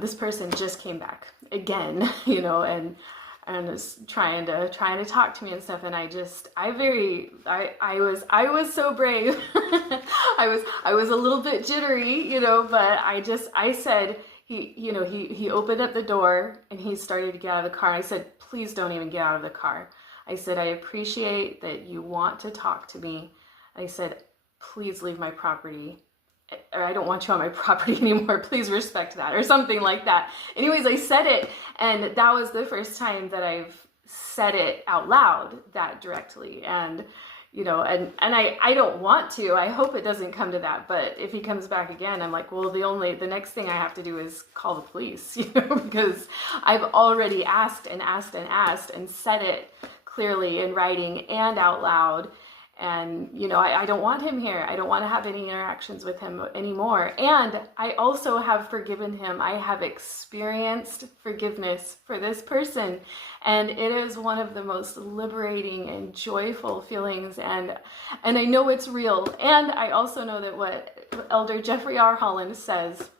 this person just came back again, you know, and was trying to talk to me and stuff. And I was so brave. I was a little bit jittery, you know, but I said, he opened up the door and he started to get out of the car. I said, please don't even get out of the car. I said, I appreciate that you want to talk to me. I said, please leave my property. Or I don't want you on my property anymore. Please respect that, or something like that. Anyways, I said it, and that was the first time that I've said it out loud that directly. And, you know, and I don't want to. I hope it doesn't come to that. But if he comes back again, I'm like, well, the next thing I have to do is call the police, you know, because I've already asked and asked and asked and said it clearly in writing and out loud. And, you know, I don't want him here. I don't want to have any interactions with him anymore. And I also have forgiven him. I have experienced forgiveness for this person. And it is one of the most liberating and joyful feelings. And I know it's real. And I also know that what Elder Jeffrey R. Holland says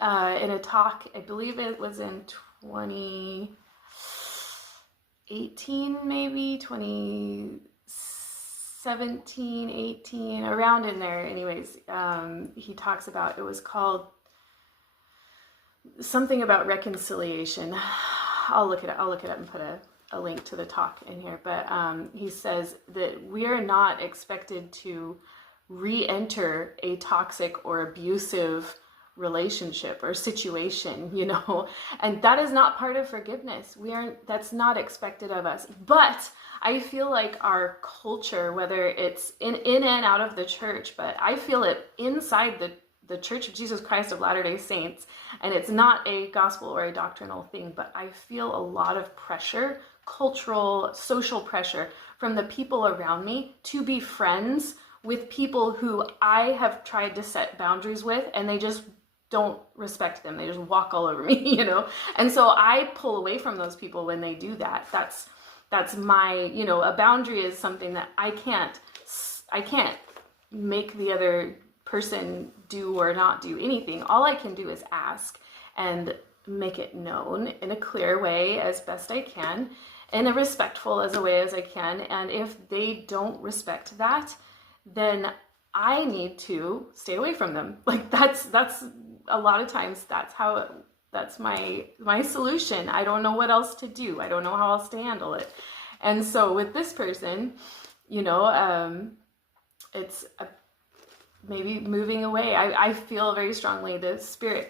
in a talk, I believe it was in 2018, maybe 2017, 18, around in there. Anyways, he talks about, it was called something about reconciliation. I'll look it up and put a link to the talk in here. But he says that we are not expected to re-enter a toxic or abusive relationship or situation, you know, and that is not part of forgiveness. That's not expected of us. But I feel like our culture, whether it's in and out of the church, but I feel it inside the Church of Jesus Christ of Latter-day Saints, and it's not a gospel or a doctrinal thing, but I feel a lot of pressure, cultural, social pressure from the people around me to be friends with people who I have tried to set boundaries with, and they just don't respect them. They just walk all over me, you know? And so I pull away from those people when they do that. That's my, you know, a boundary is something that I can't make the other person do or not do anything. All I can do is ask and make it known in a clear way as best I can, in a respectful as a way as I can. And if they don't respect that, then I need to stay away from them. Like that's a lot of times that's my solution. I don't know what else to do. I don't know how else to handle it. And so with this person, you know, it's maybe moving away. I feel very strongly the Spirit